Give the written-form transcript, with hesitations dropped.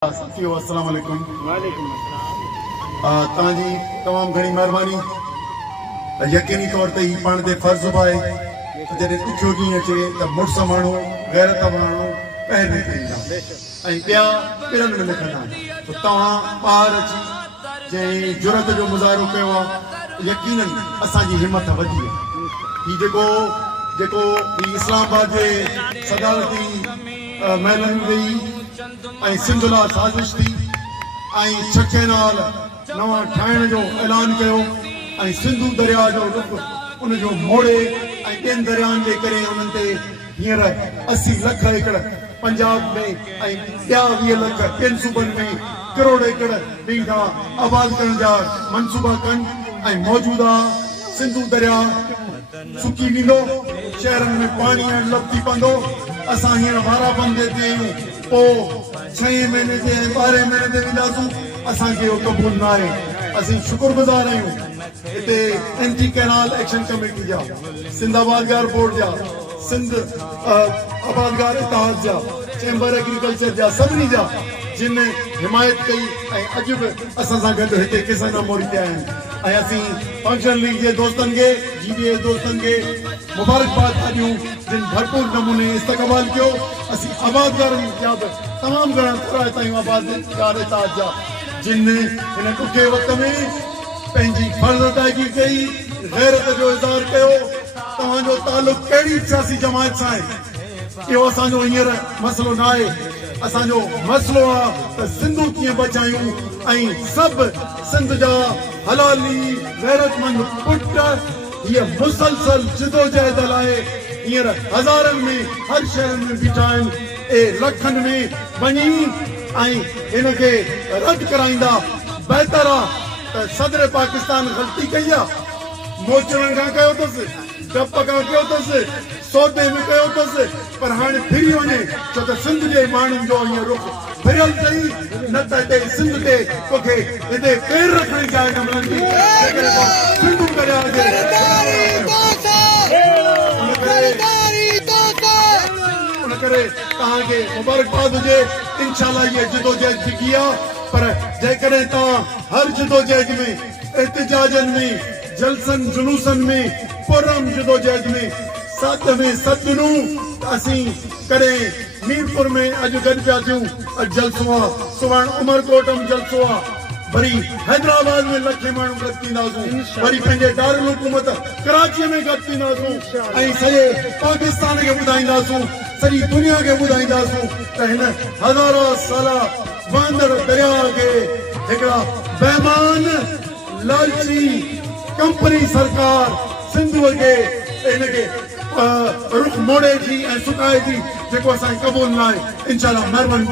अस्सलाम वालेकुम। तव्हांजी तमामु घणी महिरबानी। यकीनी तौर ते ही पाण ते फर्ज़ आहे जॾहिं ॾुखियो ॾींहुं अचे त मुड़ुस माण्हू गैरत माण्हू पहिरियों निकिरींदा ऐं ॿिया पिणनि में लिखंदा आहिनि। तव्हां ॿाहिरि अची जंहिं जुरत जो मुज़ाहिरो कयो आहे यकीनन असांजी हिमत वधी आहे। हीउ जेको इस्लामाबाद जे सदारती महलनि में वेही ऐं सिंध लाइ साज़िश थी ऐं 6 कैनाल नवां ठाहिण जो ऐलान कयो ऐं सिंधू दरिया जो रुख उन जो मोड़े ऐं ॿियनि दरियानि जे करे उन्हनि ते हींअर 80 लख एकड़ पंजाब में ऐं ॿिया 20 लख ॿियनि सूबनि में करोड़ एकड़ ॿी खां आबाद करण जा मनसूबा कनि ऐं मौजूदा सिंधू दरिया सुकी वेंदो, शहरनि में पाणी लभ थी पवंदो। असां हींअर वारा बंदि ते आहियूं, पोइ 6 महीने ते 12 महीने ते वेंदासूं, असांखे इहो क़बूल न आहे। असीं शुक्रगुज़ार आहियूं हिते एंटी कैनाल एक्शन कमेटी जा, सिंध आबादगार बोर्ड जा, सिंध आबादगार इतिहाद जा, चैम्बर एग्रीकल्चर जा, सभिनी जा जिन हिमायत कई ऐं अॼु बि असां सां गॾु हिते किसान मोड़ी ते आहिनि। ऐं असीं फंक्शन लीग जे दोस्तनि खे, GDA दोस्तनि खे मुबारकबाद ॾियूं जिन भरपूर नमूने इस्तक़बाल कयो। असीं आबादगारनि जा बि तमामु घणा थोरा आहियूं आबादगार इतिहाद जा जिन हिन ॾुखे वक़्त में पंहिंजी फर्ज़ अदायगी कई, गैरत जो इज़हार कयो। तव्हांजो तालुक कहिड़ी सियासी जमायत सां आहे इहो असांजो हींअर मसइलो न आहे। असांजो मसइलो आहे त सिंधू कीअं बचायूं ऐं सभु सिंध जा हलाली गैरतमंद पुट हीअ मुसलसल जिदोजहद लाइ हींअर हज़ारनि में हर शहर में बीठा आहिनि ऐं लखनि में वञी ऐं हिनखे रद्द कराईंदा। बहितर आहे त सदर पाकिस्तान ग़लती कई आहे, मोचड़नि खां कयो अथसि, डप खां कयो अथसि, सौदे में कयो अथसि, पर हाणे फिरी वञे छो त सिंध जे माण्हुनि जो हीअं रुख फिरियल अथई। न त हिते सिंध ते तोखे हिते पेर रखण जी जाइ न मिलंदी। सिंधू दरिया जे उन करे तव्हांखे मुबारकबाद हुजे। इंशाअल्लाह इहा जिदोजहद फिकी आहे, पर जेकॾहिं तव्हां हर जिदोजहद में, एहतिजाजनि में, जलसनि जुलूसनि में, पुरम जिदोजहद में साथ में साथ ॾिनूं त असीं कॾहिं मीरपुर में अॼु गॾु पिया थियूं, अॼु जलसो आहे, सुभाणे उमरकोट में जलसो आहे, वरी हैदराबाद में लखे माण्हू गॾु थींदासूं, वरी पंहिंजे दारुल हुकूमत कराची में गॾु थींदासूं ऐं सॼे पाकिस्तान खे ॿुधाईंदासूं, सॼी दुनिया खे ॿुधाईंदासूं त हिन हज़ारो साल वहंदड़ दरिया खे हिकिड़ा बेईमान लालची कंपनी सरकार सिंधूअ खे हिनखे रुख मोड़े थी ऐं सुकाए थी, जेको असांखे क़बूल न आहे। इंशाअल्लाह महिरबानी।